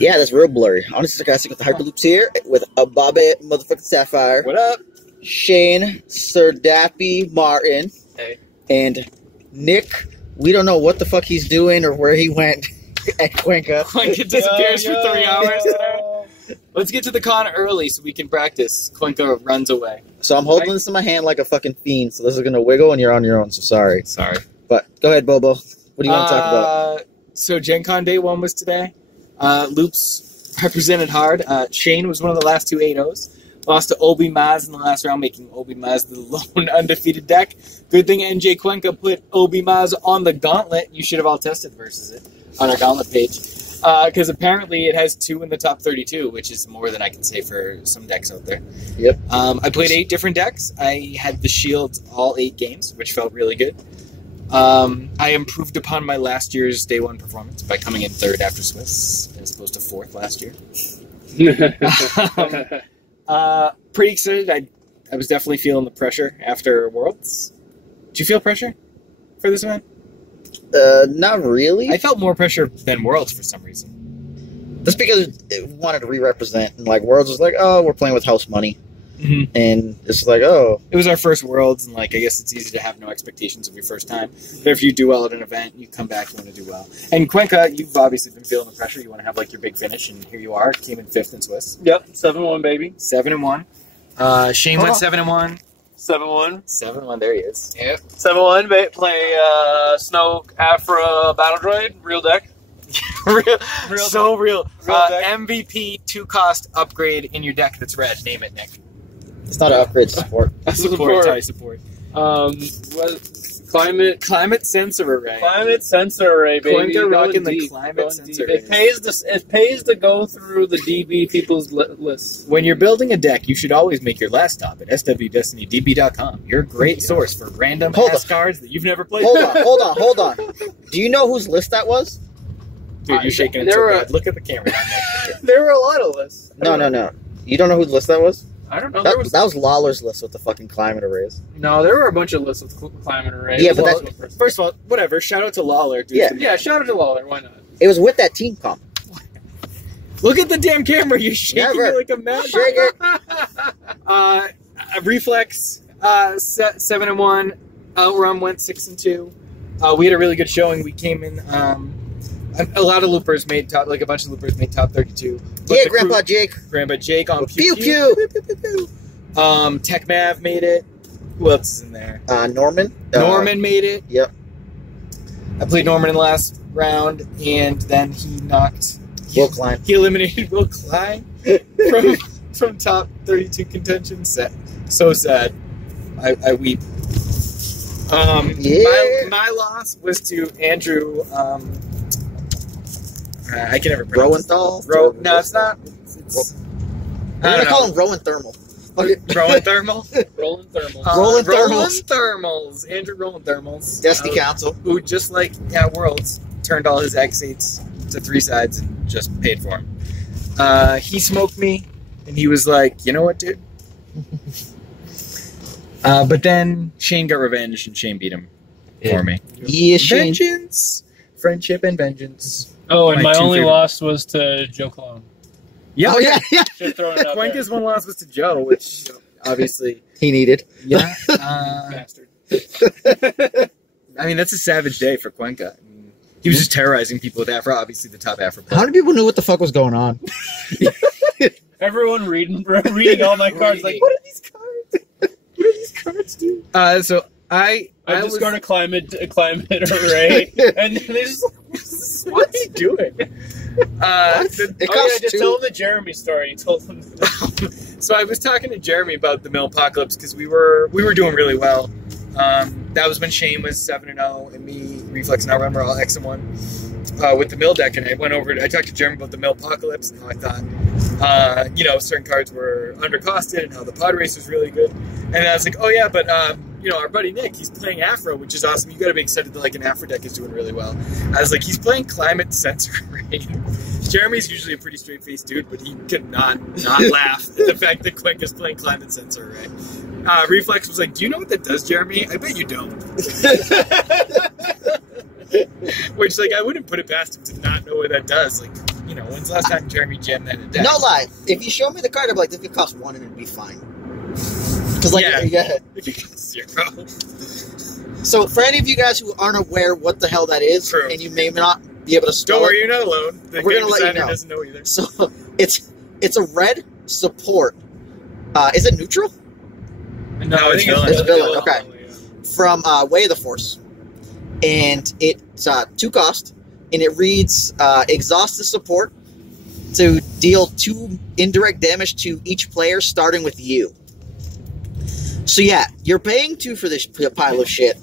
Yeah, that's real blurry. Honestly, sarcastic with the Hyperloops here with a Bobby motherfucking Sapphire. What up? Shane, Sir Dappy Martin. Hey. And Nick, we don't know what the fuck he's doing or where he went at Cuenca. Cuenca disappears for 3 hours today. Let's get to the con early so we can practice. Cuenca runs away. So I'm holding this in my hand like a fucking fiend, so this is going to wiggle and you're on your own, so sorry. Sorry. But go ahead, Bobo. What do you want to talk about? So Gen Con Day 1 was today. Loops represented hard. Shane was one of the last 2 8-0s. Lost to Obi Maz in the last round, making Obi Maz the lone undefeated deck. Good thing NJ Cuenca put Obi Maz on the gauntlet. You should have all tested versus it on our gauntlet page. Because apparently it has 2 in the top 32, which is more than I can say for some decks out there. Yep. I played 8 different decks. I had the shields all 8 games, which felt really good. I improved upon my last year's day 1 performance by coming in 3rd after Swiss, as opposed to 4th last year. Pretty excited. I was definitely feeling the pressure after Worlds. Did you feel pressure for this event? Not really. I felt more pressure than Worlds for some reason. That's because it wanted to re-represent, and like Worlds was like, oh, we're playing with house money. Mm-hmm. And it's like, oh. It was our first Worlds, and like I guess it's easy to have no expectations of your first time. But if you do well at an event, you come back, you want to do well. And Cuenca, you've obviously been feeling the pressure. You want to have like your big finish, and here you are. Came in 5th in Swiss. Yep, 7-1, baby. 7-1. Shane went 7-1. 7-1. 7-1, there he is. Yep. 7-1, play Snow Afra Battle Droid, real deck. real so deck. Real. Deck. MVP 2-cost upgrade in your deck that's red. Name it, Nick. It's not an upgrade, support. Support. Climate sensor array. Climate sensor array, baby. Cuenca rocking the climate sensor array. It pays to go through the DB people's list. When you're building a deck, you should always make your last stop at swdestinydb.com. You're a great source for random ass cards that you've never played. Hold on. Do you know whose list that was? Dude, you're shaking it so bad. Look at the camera. There were a lot of lists. No. You don't know whose list that was? I don't know. That was Lawler's list with the fucking climate arrays. No, there were a bunch of lists with climate arrays. Yeah, but first of all, whatever. Shout out to Lawler, dude. Yeah, shout out to Lawler. Why not? It was with that team comp. Look at the damn camera. You're shaking it like a mad. Shake it. Reflex 7-1. Outrun went 6-2. We had a really good showing. We came in. A lot of loopers made top. Like a bunch of loopers made top 32. Yeah, Grandpa Jake. Grandpa Jake on Pew Pew. Tech Mav made it. Who else is in there? Norman. Norman made it. Yep. I played Norman in the last round, and then he knocked. Will Klein. He eliminated Will Klein from top 32 contention. So sad. I weep. My loss was to Andrew. I can never pronounce Rowenthal? No, it's not. I'm going to call him Rowan Thermal. Rowan Thermal? Roland Thermal. Roland Thermals. Andrew Roland Thermals. Destiny Council. Who, just like at Worlds, turned all his X8s to 3 sides and just paid for them. He smoked me, and he was like, you know what, dude? But then Shane got revenge, and Shane beat him for me. Yeah, Shane. Vengeance. Friendship and vengeance. Oh, and my only loss was to Joe Cologne. Yeah. Oh, yeah. Cuenca's one loss was to Joe, which obviously he needed. Yeah. Bastard. I mean, that's a savage day for Cuenca. I mean, he was just terrorizing people with Afro, obviously the top Afro player. How many people knew what the fuck was going on? Everyone reading all my cards like, what are these cards? What do these cards do? So I just got a climate array, and they just like, what are you doing? Just tell them the Jeremy story. He told them. So I was talking to Jeremy about the Mill Apocalypse because we were doing really well. That was when Shane was 7-0 and me, Reflex, and Outrun were all X1 with the Mill deck, and I went over. I talked to Jeremy about the Mill Apocalypse and how I thought, certain cards were undercosted and how the pod race was really good. And I was like, oh yeah, but our buddy Nick, he's playing Afro, which is awesome. You got to be excited that like an Afro deck is doing really well. I was like, he's playing Climate Sensor Array. Jeremy's usually a pretty straight-faced dude, but he could not laugh at the fact that Cuenca's playing Climate Sensor Array. Reflex was like, do you know what that does, Jeremy? I bet you don't. Which, like, I wouldn't put it past him to not know what that does. Like, you know, when's the last time Jeremy jammed that in a deck? No lie. If you show me the card, I'd be like, this could cost 1 and it'd be fine. Because, like, yeah. If you cost 0. So, for any of you guys who aren't aware what the hell that is, True. and you may not be able to spell Don't worry, it, you're not alone. The we're game gonna let you designer know. doesn't know either. So, it's a red support. Is it neutral? No, it's villain. It's villain, okay. From Way of the Force. And it's 2 cost, and it reads, exhaust the support to deal 2 indirect damage to each player, starting with you. So yeah, you're paying 2 for this pile of shit.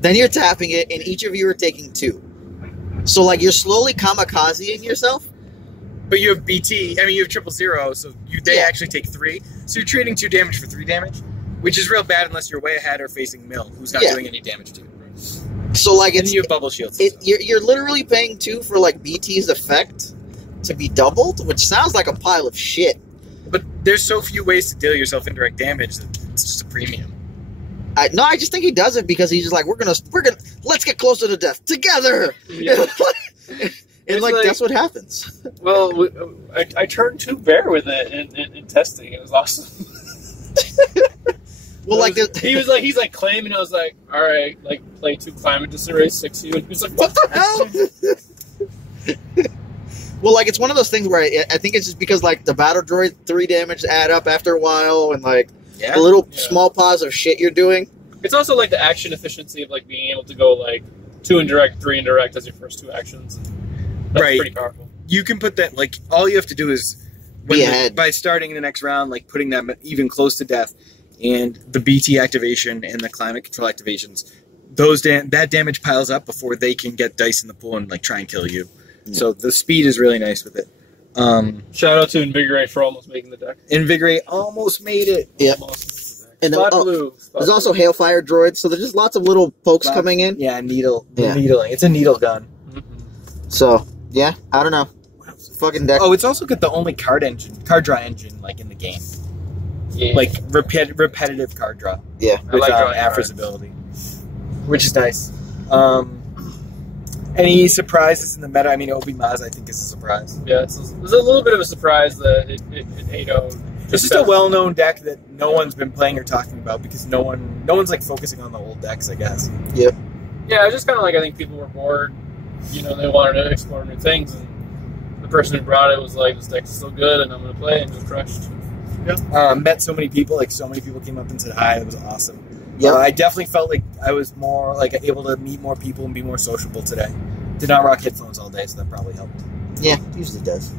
Then you're tapping it, and each of you are taking 2. So like you're slowly kamikazeing yourself. But you have BT, I mean, you have 000, so they actually take 3. So you're trading 2 damage for 3 damage, which is real bad unless you're way ahead or facing Mill, who's not doing any damage to you. So like and you have bubble shields. You're literally paying 2 for like BT's effect to be doubled, which sounds like a pile of shit. But there's so few ways to deal yourself indirect damage that it's just a premium. No, I just think he does it because he's just like, we're gonna let's get closer to death together. Yeah. And like that's what happens. Well, I turned 2 bear with it in testing. It was awesome. Well, like he's like claiming. I was like, all right, like play 2 climate disarray 6 you, and he was like, what the hell? Well, like it's one of those things where I think it's just because like the battle droid 3 damage add up after a while, and like the little small pause of shit you're doing. It's also like the action efficiency of like being able to go like 2 indirect, 3 indirect as your first 2 actions. That's pretty powerful. You can put that like all you have to do is by starting the next round, like putting them even close to death, and the BT activation and the climate control activations, that damage piles up before they can get dice in the pool and like try and kill you. Yeah. So the speed is really nice with it. Shout out to Invigorate for almost making the deck. Invigorate almost made it. Yep. And then, there's also Hailfire droids, so there's just lots of little pokes coming in. Yeah, needling. It's a needle gun. Mm-hmm. So yeah, I don't know. Fucking deck. Oh, it's also got the only card draw engine like in the game. Yeah. Like repetitive card draw. Yeah, with I like Afra's ability, which is nice. Any surprises in the meta? I mean, Obi Maz, I think, is a surprise. Yeah, it's a little bit of a surprise that it 8-0. It's just a well-known deck that no one's been playing or talking about because no one's like focusing on the old decks, I guess. Yep. Yeah, just kind of like I think people were bored. You know, they wanted to explore new things, and the person who brought it was like, "This deck is still good, and I'm going to play," and just crushed. Yeah. Met so many people. Like so many people came up and said hi. It was awesome. Yeah. I definitely felt like I was more like able to meet more people and be more sociable today. Did not rock headphones all day, so that probably helped. Yeah, usually does.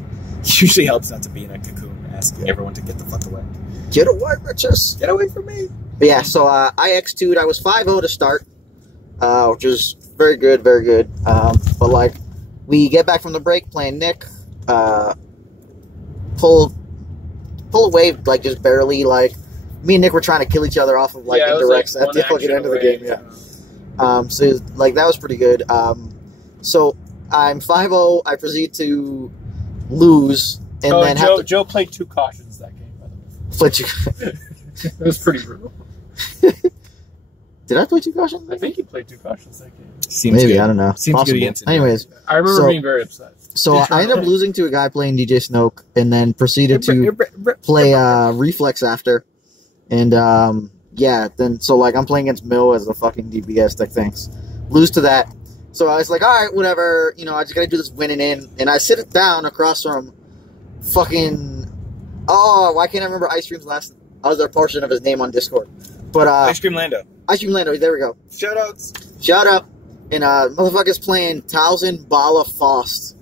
Usually helps not to be in a cocoon asking everyone to get the fuck away. Get away, bitches! Get away from me! But yeah, so I X2'd. I was 5-0 to start, which was very good, very good. But like, we get back from the break playing Nick, pull away like just barely. Like me and Nick were trying to kill each other off of like indirects at the fucking end of the game. Yeah. So like that was pretty good. So I'm 5-0. I proceed to lose, and then Joe played 2 cautions that game. By the way. Played 2. It was pretty brutal. Did I play 2 cautions? I think you played 2 cautions that game. Seems maybe good. I don't know. Seems possible. good. Anyways, I remember being very upset. So I ended up losing to a guy playing DJ Snoke, and then proceeded to play Reflex after, and yeah, then so like I'm playing against Mill as a fucking DBS deck. Thanks, lose to that. So I was like, all right, whatever. You know, I just gotta do this winning in, and I sit it down across from fucking. Oh, why can't I remember Ice Cream's last other portion of his name on Discord? But Ice Cream Lando. Ice Cream Lando. There we go. Shoutouts. Shout out. And motherfucker's playing Towson Bala Faust.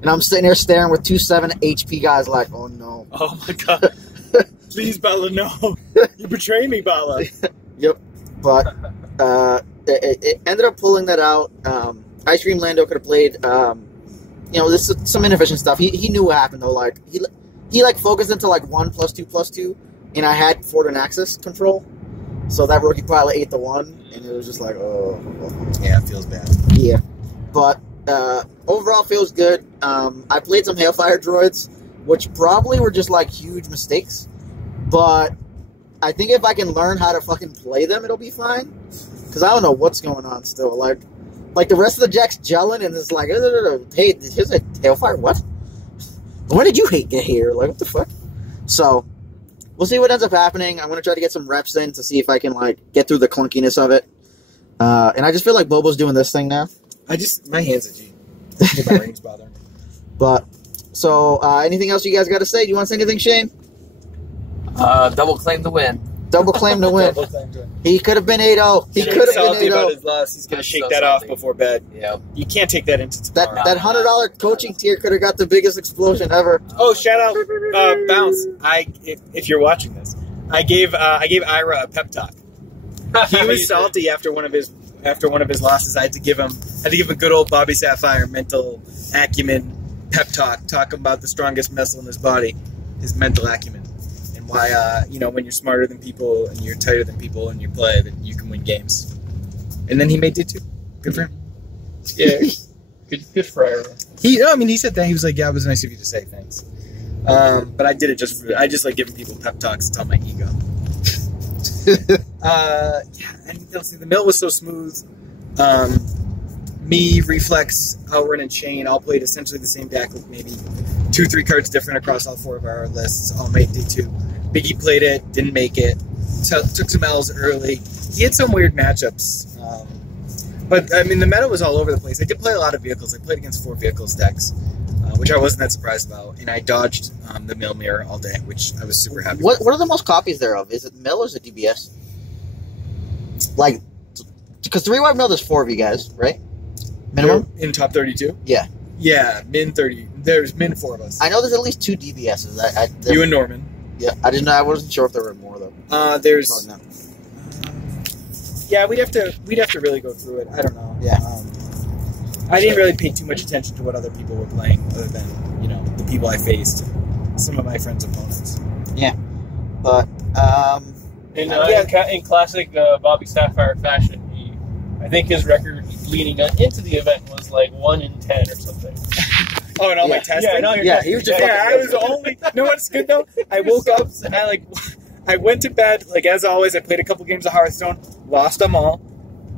And I'm sitting there staring with 2-7 HP guys like, oh no. Oh my god. Please, Bala, no. You betray me, Bala. Yep. But it ended up pulling that out. Ice Cream Lando could have played, you know, this is some inefficient stuff. He knew what happened though. Like he like focused into like 1+2/+2, and I had Forward and Axis control. So that rookie pilot ate the 1, and it was just like, oh. Yeah, it feels bad. Yeah. But overall feels good. I played some Hailfire droids, which probably were just like huge mistakes. But I think if I can learn how to fucking play them, it'll be fine. Because I don't know what's going on still. Like the rest of the deck's gelling, and it's like, hey, here's a Hailfire, what? Why did you get here? Like, what the fuck? So, we'll see what ends up happening. I'm going to try to get some reps in to see if I can, like, get through the clunkiness of it. And I just feel like Bobo's doing this thing now. My hands itchy. My rings bothering. But, so, anything else you guys got to say? Do you want to say anything, Shane? Double claim the win. Double claim to win. Double claim to win. He could have been 8-0. He could have been Salty about 8-0. his loss. He's going to shake so that off salty. before bed. Yep. You can't take that into tomorrow. That $100 coaching tier could have got the biggest explosion ever. Oh, shout out Bounce. If you're watching this, I gave Ira a pep talk. He was salty after one of his losses. I had to give him a good old Bobby Sapphire mental acumen pep talk about the strongest muscle in his body, his mental acumen, and why when you're smarter than people and you're tighter than people and you play, that you can win games. And then he made it too. Good for him. Yeah, good for Ira. He said that. He was like, yeah, it was nice of you to say thanks. But I did it I just like giving people pep talks to tell my ego. And the mill was so smooth. Me, Reflex, Outrun, and Shane all played essentially the same deck with maybe 2-3 cards different across all 4 of our lists. All made D2. Biggie played it, didn't make it. Took some L's early. He had some weird matchups. But, I mean, the meta was all over the place. I did play a lot of vehicles. I played against 4 vehicles decks, which I wasn't that surprised about. And I dodged the mill mirror all day, which I was super happy with. What are the most copies thereof? Is it mill or is it DBS? Like, because 3-wide mill, there's 4 of you guys, right? Minimum? In top 32? Yeah. Yeah, min 30. There's min 4 of us. I know there's at least 2 DBSs. You and Norman. Yeah, I didn't know. I wasn't sure if there were more though. There's. Oh, no. Yeah, we'd have to really go through it. I don't know. Yeah. I didn't really pay too much attention to what other people were playing, other than the people I faced, some of my friends' opponents. Yeah, but In classic Bobby Sapphire fashion, I think his record leading into the event was like 1-10 or something. Oh, and all my testing. Yeah, I know you're yeah, he was just. I was only. You know what's good though? I woke up and I went to bed, as always, I played a couple games of Hearthstone, lost them all.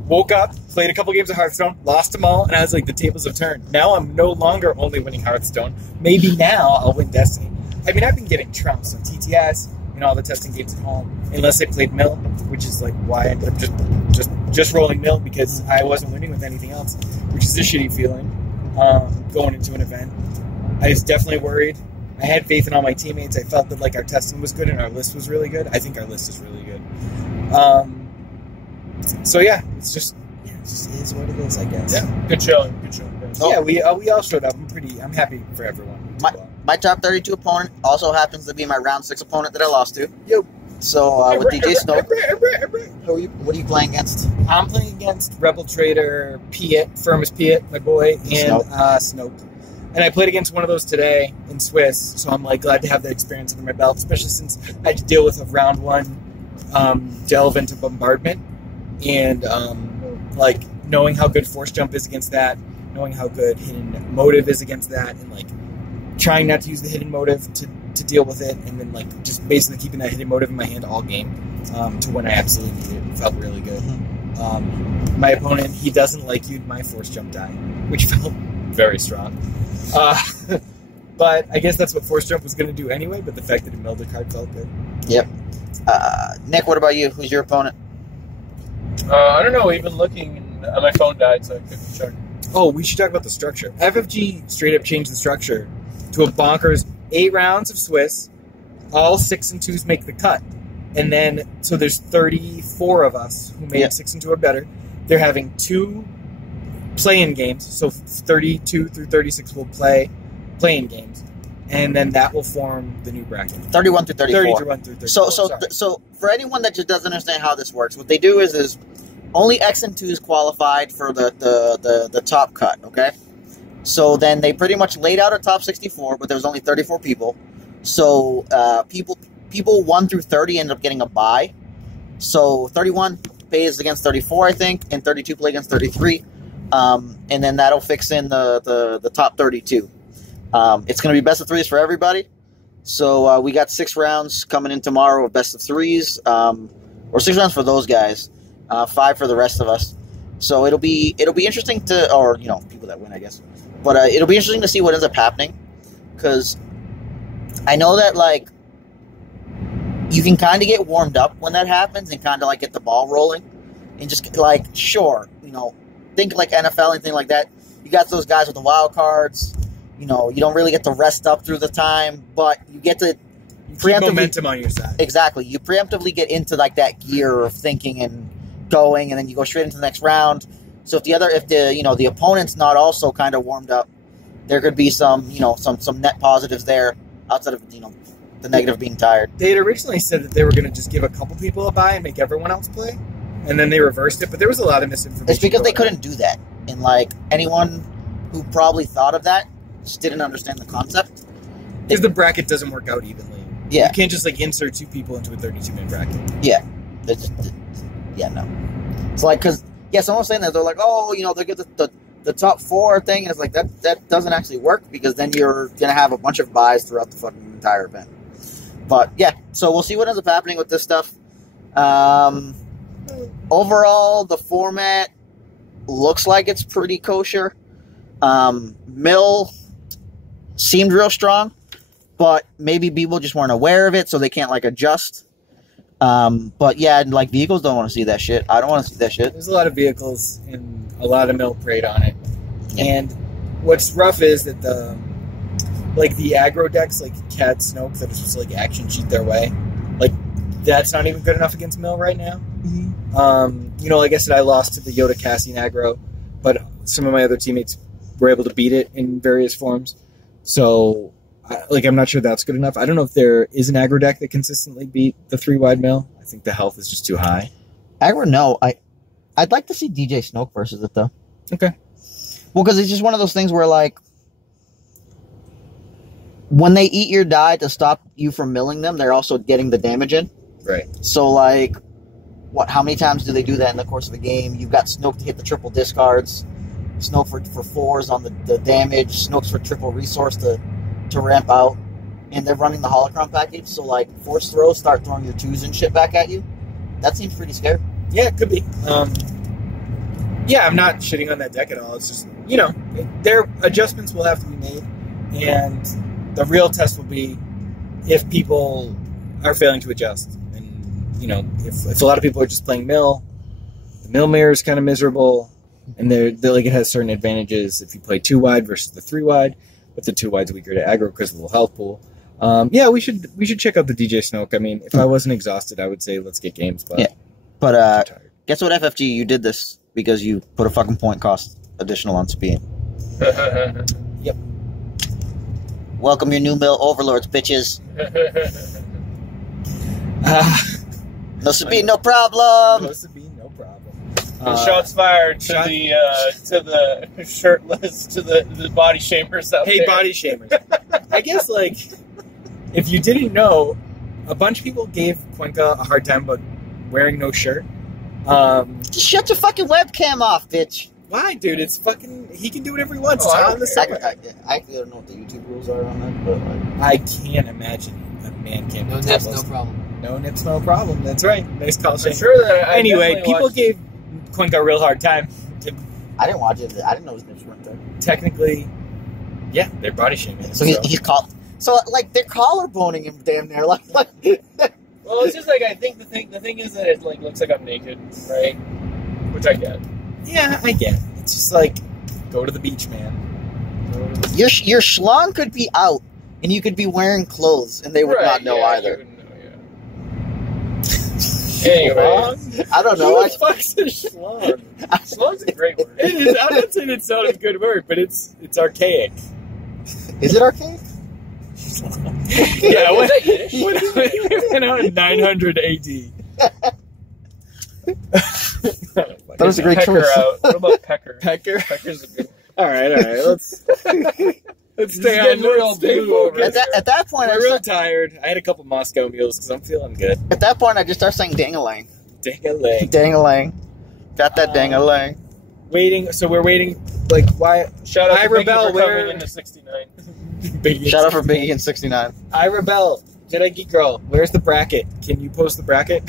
Woke up, played a couple games of Hearthstone, lost them all, and I was like, the tables have turned. Now I'm no longer only winning Hearthstone. Maybe now I'll win Destiny. I mean, I've been getting trounced on TTS and all the testing games at home, unless I played Mill, which is like why I ended up just rolling Mill, because I wasn't winning with anything else, which is a shitty feeling going into an event. I was definitely worried. I had faith in all my teammates. I felt that our testing was good and our list was really good. I think our list is really good. So yeah, it just is what it is, I guess. Yeah, good showing, guys. Yeah, we all showed up. I'm happy for everyone. My top 32 opponent also happens to be my round 6 opponent that I lost to. Yep. So with DJ Snoke, what are you playing against? I'm playing against Rebel Trader Piet, Firmus Piet, my boy, and Snoke. And I played against one of those today in Swiss, so I'm glad to have that experience under my belt, especially since I had to deal with a round 1 delve into bombardment, and knowing how good Force Jump is against that, knowing how good Hidden Motive is against that, and trying not to use the Hidden Motive to deal with it, and then just basically keeping that Hidden Motive in my hand all game to when I absolutely needed it. It felt really good. My opponent, he doesn't use my Force Jump die, which felt very strong. But I guess that's what Force Jump was going to do anyway, but the fact that it milled a card felt good. Yep. Nick, what about you? Who's your opponent? I don't know. We've been looking, and my phone died, so I couldn't check. Oh, we should talk about the structure. FFG straight up changed the structure to a bonkers 8 rounds of Swiss. All 6 and 2s make the cut. And then, so there's 34 of us who made 6 and 2 or better. They're having 2 play-in games, so 32 through 36 will play play-in games, and then that will form the new bracket. 31 through 34. 31 through 34. So for anyone that just doesn't understand how this works, what they do is only X and 2s qualified for the top cut, okay? So then they pretty much laid out a top 64, but there was only 34 people. So people 1 through 30 ended up getting a bye. So 31 plays against 34, I think, and 32 play against 33. And then that'll fix in the top 32. It's going to be best of 3s for everybody. So we got 6 rounds coming in tomorrow of best of 3s, or 6 rounds for those guys, 5 for the rest of us. So it'll be interesting to, or people that win, I guess. But it'll be interesting to see what ends up happening, because I know that, like, you can kind of get warmed up when that happens and kind of, like, get the ball rolling. And just, like, sure, you know, think like NFL, anything like that. You got those guys with the wild cards. You know, you don't really get to rest up through the time, but you get to keep momentum on your side. Exactly. You preemptively get into, like, that gear of thinking and going, and then you go straight into the next round. So if the opponent's not also kind of warmed up, there could be some net positives there outside of, you know, the negative being tired. They had originally said that they were going to just give a couple people a bye and make everyone else play, and then they reversed it, but there was a lot of misinformation. It's because they couldn't do that. And, like, anyone who probably thought of that just didn't understand the concept. Because the bracket doesn't work out evenly. Yeah. You can't just, like, insert 2 people into a 32-man bracket. Yeah. No. It's like, because, someone was saying that. They're like, oh, you know, they get the top 4 thing. And it's like, that doesn't actually work because then you're going to have a bunch of buys throughout the fucking entire event. But, yeah. So we'll see what ends up happening with this stuff. Overall, the format looks like it's pretty kosher. Mill seemed real strong, but maybe people just weren't aware of it, so they can't, like, adjust. But yeah, like, vehicles don't want to see that shit. I don't want to see that shit. There's a lot of vehicles and a lot of mill preyed on it. Yeah. And what's rough is that the aggro decks, like Cat Snoke, that are supposed to, like, action cheat their way, like, that's not even good enough against mill right now. Mm-hmm. You know, like I said, I lost to the Yoda Cassian aggro, but some of my other teammates were able to beat it in various forms. So, I'm not sure that's good enough. I don't know if there is an aggro deck that consistently beat the 3-wide mill. I think the health is just too high. Aggro, no. I'd like to see DJ Snoke versus it, though. Okay. Well, because it's just one of those things where, like, when they eat your die to stop you from milling them, they're also getting the damage in. Right. So, like, how many times do they do that in the course of a game? You've got Snoke to hit the triple discards, Snoke for 4s on the damage, Snoke's for triple resource to ramp out, and they're running the holocron package, so, like, force throws start throwing your 2s and shit back at you. That seems pretty scary. Yeah, it could be. Yeah, I'm not shitting on that deck at all. It's just, you know, their adjustments will have to be made, and the real test will be if people are failing to adjust. And, you know, if a lot of people are just playing mill, the mill mirror is kind of miserable, and they're like, it has certain advantages if you play 2-wide versus the 3-wide, but the 2-wide's weaker to aggro because of the health pool. Yeah, we should check out the DJ Snoke. I mean, if I wasn't exhausted, I would say let's get games, but... Yeah. But, guess what, FFG? You did this because you put a fucking point cost additional on speed. Yep. Welcome your new mill overlords, bitches. No Sabine, no problem. No Sabine, no problem. Shots fired to the shirtless, to the body shamers out there. Hey, body shamers. I guess, like, if you didn't know, a bunch of people gave Cuenca a hard time about wearing no shirt. Just shut your fucking webcam off, bitch. Why, dude? It's fucking... He can do whatever he wants. I actually don't know what the YouTube rules are on that, but... I can't imagine a man can't... No nips, no problem. No nips, no problem. That's right. Nice call, Shane. I'm sure that anyway, people gave Cuenca a real hard time. I didn't watch it. I didn't know his nips weren't there. Technically, yeah, they're body shaming. So he's called... So, like, they're collarboning him damn near. Like well, it's just like, I think the thing is that it, like, looks like I'm naked, right? Which I get. Yeah, I get it. It's just like, go to the beach, man. Your schlong could be out, and you could be wearing clothes, and they would not know either. You wouldn't know, Anyway. I don't know. Who the fuck's a schlong? Schlong's a great word. It is. I'm not saying it's not a good word, but it's archaic. Is it archaic? Yeah, what went out in 900 AD. That was a great Pecker choice. out. What about Pecker? Pecker? Pecker's a good one. All right. Let's stay on. Real blue over At that point, I'm real tired. I had a couple Moscow mules because I'm feeling good. At that point, I just start saying dang-a-lang. Dang-a-lang. Dang-a-lang. Got that dang-a-lang. Waiting. So we're waiting. Like, why? Shout out I to Biggie Rebel, for coming into 69. Shout out for Biggie in 69. I Rebel. Jedi Geek Girl. Where's the bracket? Can you post the bracket?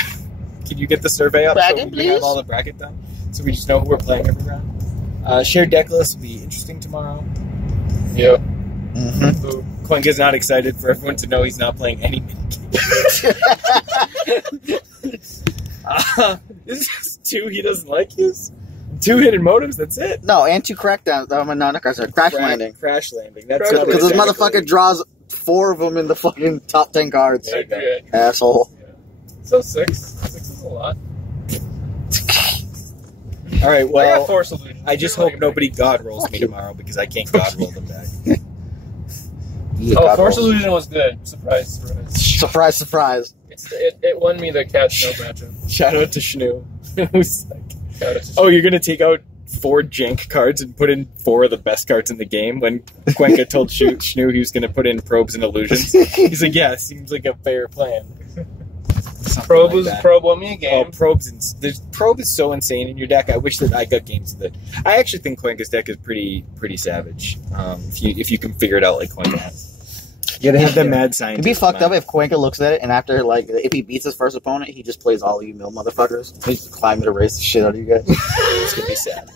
Can you get the survey up Bracket, so we please? can have all the bracket done? So we just know who we're playing every round. Shared deck list will be interesting tomorrow. Yep. Mm-hmm. Cuenca's not excited for everyone to know he's not playing any minigames. This is 2 he doesn't like his. 2 hidden motives, that's it. No, and 2 crackdowns. Not crash landing. Crash landing. That's because this motherfucker draws 4 of them in the fucking top 10 cards. Okay. Asshole. Yeah. So 6. 6 is a lot. All right, I well, got Force Illusion. I just hope nobody God rolls me tomorrow because I can't God roll them back. Yeah, Force Illusion was good. Surprise, surprise. Surprise, surprise. It won me the catch no matchup. Shout out to Shnu. Who's like, Shout out to oh, you're gonna take out 4 jank cards and put in 4 of the best cards in the game? When Cuenca told Shnu he was gonna put in probes and illusions, he's like, yeah, seems like a fair plan. Probe Like Probe won me a game. Oh, probe is so insane in your deck. I wish that I got games of it. I actually think Cuenca's deck is pretty savage. If you can figure it out like Cuenca has. You gotta have the mad scientist. It'd be fucked up if Cuenca looks at it and after, like, if he beats his first opponent, he just plays all of you mill motherfuckers. He's climbing to race the shit out of you guys. It's gonna be sad.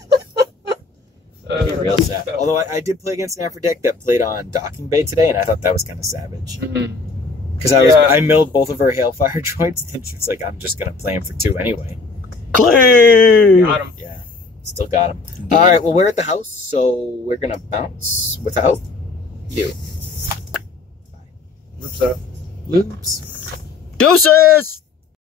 It'd be real sad. Although I did play against an Afro deck that played on Docking Bay today, and I thought that was kind of savage. Because I milled both of her Hailfire droids, and she was like, I'm just gonna play him for 2 anyway. Clay! Got him. Yeah, still got him. All right, well, we're at the house, so we're gonna bounce without you. Loops up. Loops. Deuces!